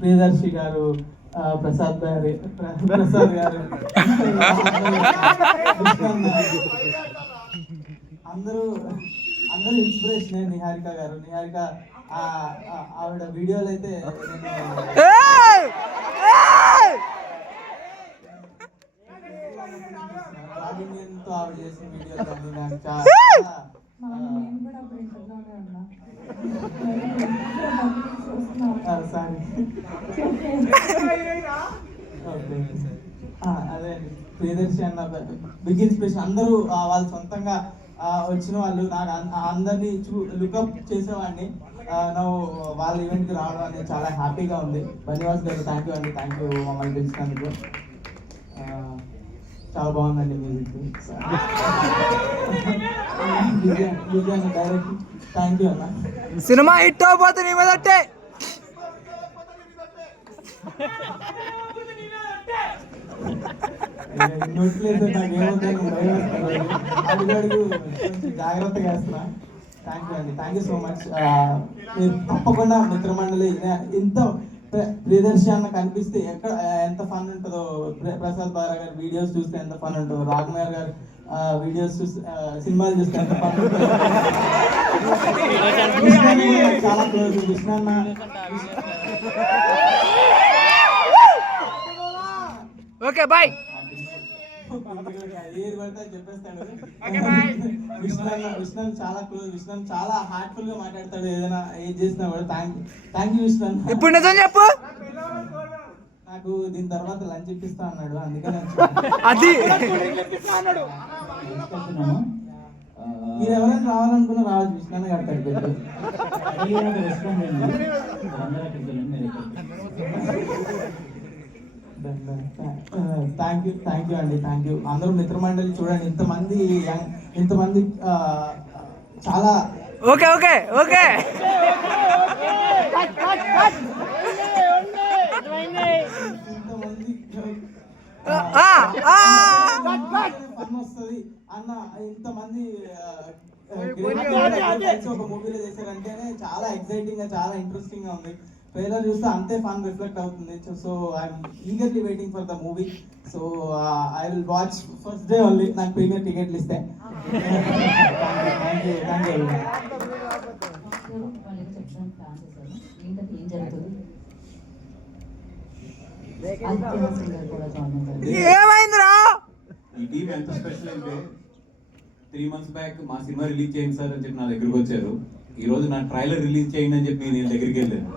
ప్రియదర్శి గారు, ప్రసాద్ గారు, అందరూ ఇన్స్పిరేషన్. నిహారిక గారు, ఆవిడ వీడియోలు అయితే ఆవిడ చేసిన వీడియోలు కానీ నాకు చాలా అదే ప్రియదర్శి అన్న బిగ్ ఇన్స్పిరేషన్. అందరూ వాళ్ళు సొంతంగా వచ్చిన వాళ్ళు నాకు అందరినీ లుకప్ చేసేవాడిని. వాళ్ళ ఈవెంట్కి రావడం అనేది చాలా హ్యాపీగా ఉంది. బన్నివాస్ గారు థ్యాంక్ యూ అండి, థ్యాంక్ యూ మమ్మల్ని పిలిచినందుకు. చాలా బాగుందండి మ్యూజిక్. డైరెక్ట్ థ్యాంక్ యూ అన్న. సినిమా హిట్ అవబోతే నీ మీదట్టే. జాగ్రత్తగా వేస్తున్నా. థ్యాంక్ యూ అండి, థ్యాంక్ యూ సో మచ్. మీరు తప్పకుండా మిత్రమండలి ఎంత ప్రియదర్శి అన్న కనిపిస్తే ఎంత ఫన్ ఉంటుందో, ప్రసాద్ బారా గారి వీడియోస్ చూస్తే ఎంత ఫన్ ఉంటుందో, రాఘమయ్య గారు వీడియోస్ చూస్తే, సినిమాలు చూస్తే ఎంత ఫన్ ఉంటుందో. చాలా close Krishna. Okay bye. Vishnu చాలా క్లోజ్. విష్ణు చాలా హార్ట్ఫుల్ గా మాట్లాడతాడు. ఏదైనా ఏది చేసినా కూడా థ్యాంక్ యూ విష్ణు. ఇప్పుడు నిజం చెప్పు. నాకు దీని తర్వాత లంచ్ ఇప్పిస్తా అన్నాడు, అందుకని అది మీరు ఎవరైనా రావాలనుకున్నా రావచ్చు. విష్ణు కడతాడు. థ్యాంక్ యూ అండి, థ్యాంక్ యూ. అందరూ మిత్రమండలి చూడండి, ఇంతమంది చాలా. ఓకే ఓకే ఓకే ఫన్ వస్తుంది అన్న. ఇంతమంది ఒక మూవీలో చేశారంటేనే చాలా ఎక్సైటింగ్ గా, చాలా ఇంట్రెస్టింగ్ గా ఉంది. ట్రైలర్ చూస్తే అంతే ఫన్ రిఫ్లెక్ట్ అవుతుంది. So I'm eagerly waiting for the movie. So I will watch first day only. నాకు ప్రీమియర్ టికెట్లు ఇస్తే. ఏమైందిరా? ఈ టీం ఎంత స్పెషల్ అంటే 3 months బ్యాక్ మా సినిమా రిలీజ్ చేయండి సార్ అని చెప్పి నా దగ్గరికి వచ్చారు. ఈ రోజు నా ట్రైలర్ రిలీజ్ చేయండి అని చెప్పి నేను దగ్గరికి వెళ్ళాను.